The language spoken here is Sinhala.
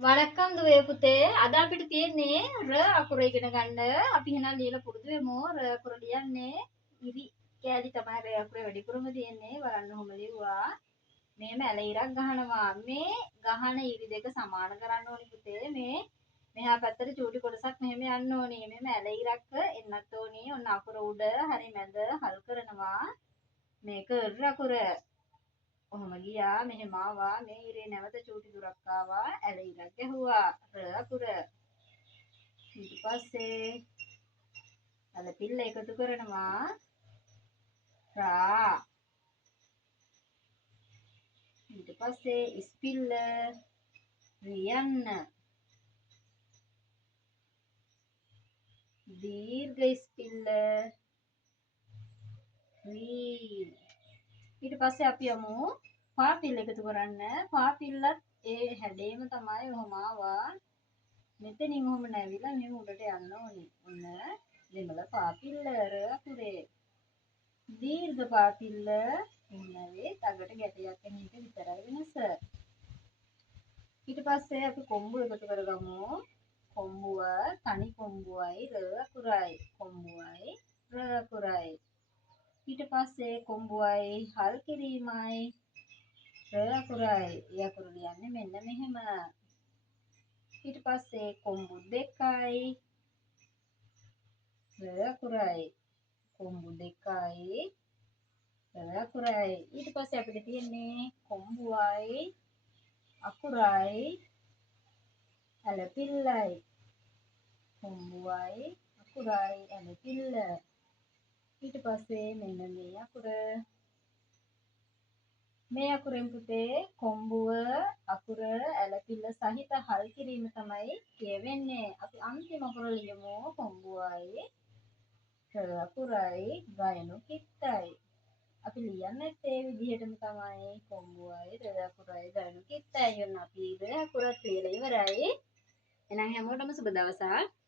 වණක්කම් දුවේ පුතේ අද අපිට තියෙන්නේ ර අකුර ඉගෙන ගන්න. අපි එහෙනම් ලියලා පුරුදු වෙමු. ර අකුර ලියන්නේ ඉරි කෑලි තමයි ර අකුරේ වැඩිපුරම තියෙන්නේ. බලන්න ඔහොම ලිව්වා. මෙහෙම ඇල ඉරක් ගහනවා. මේ ගහන ඉරි දෙක සමාන කරන්න ඕනි පුතේ. මේ මෙහා පැත්තට චූටි කොටසක් මෙහෙම යන්න ඕනි. මෙහෙම ඇල ඉරක් එන්නත් ඕනි. ඔන්න අකුර උඩ හරි මැද හල් කරනවා. මේක ර අකුර. ඔහොම ගියා මෙහෙම ආවා මේ ඉරේ නැවත චූටි දුරක් ආවා ඇල ඉරක් ගැහුවා ර අකුර ඊට පස්සේ ඇල පිල්ල එකතු කරනවා රා ඊට පස්සේ ඉස්පිල්ල රියන්න දීර්ඝ ඉස්පිල්ල rii ඊට පස්සේ අපි යමු පාපිල්ල එකතු කරන්න පාපිල්ලත් ඒ හැඩේම තමයි ඔහොම ආවා මෙතනින් ඔහොම නැවිලා මෙහෙම උඩට යන්න ඕනේ ඔන්න දෙමළ පාපිල්ල ර අකුරේ දීර්ඝ පාපිල්ල උන්නවේ තගට ගැටයක් එන එක විතරයි වෙනස ඊට පස්සේ අපි කොම්බු එකතු කරගමු කොම්බුව තනි කොම්බුවයි ර අකුරයි කොම්බුවයි ර අකුරයි ඊට පස්සේ කොම්බුවයි හල් කිරීමයි ර අකුරයි ඒ අකුර ලියන්නේ මෙන්න මෙහෙම ඊට පස්සේ කොම්බු දෙකයි ර අකුරයි කොම්බු දෙකයි ර අකුරයි ඊට පස්සේ අපිට තියෙන්නේ කොම්බුවයි අකුරයි ඇල පිල්ලයි කොම්බුවයි අකුරයි ඇල පිල්ල ඊට පස්සේ මෙන්න මේ අකුරෙන් පුතේ කොම්බුව අකුර ඇල පිල්ල සහිත හල් කිරීම තමයි කියවෙන්නේ අපි අන්තිම අකුර ලියමු කොම්බුවයි ර අකුරයි ගයනු කිත්තයි අපි ලියන්නේ ඒ විදිහටම තමයි කොම්බුවයි ර අකුරයි ගයනු කිත්තයි යන අපි ර අකුරත් ලියලා ඉවරයි එහෙනම් හැමෝටම සුබ දවසක්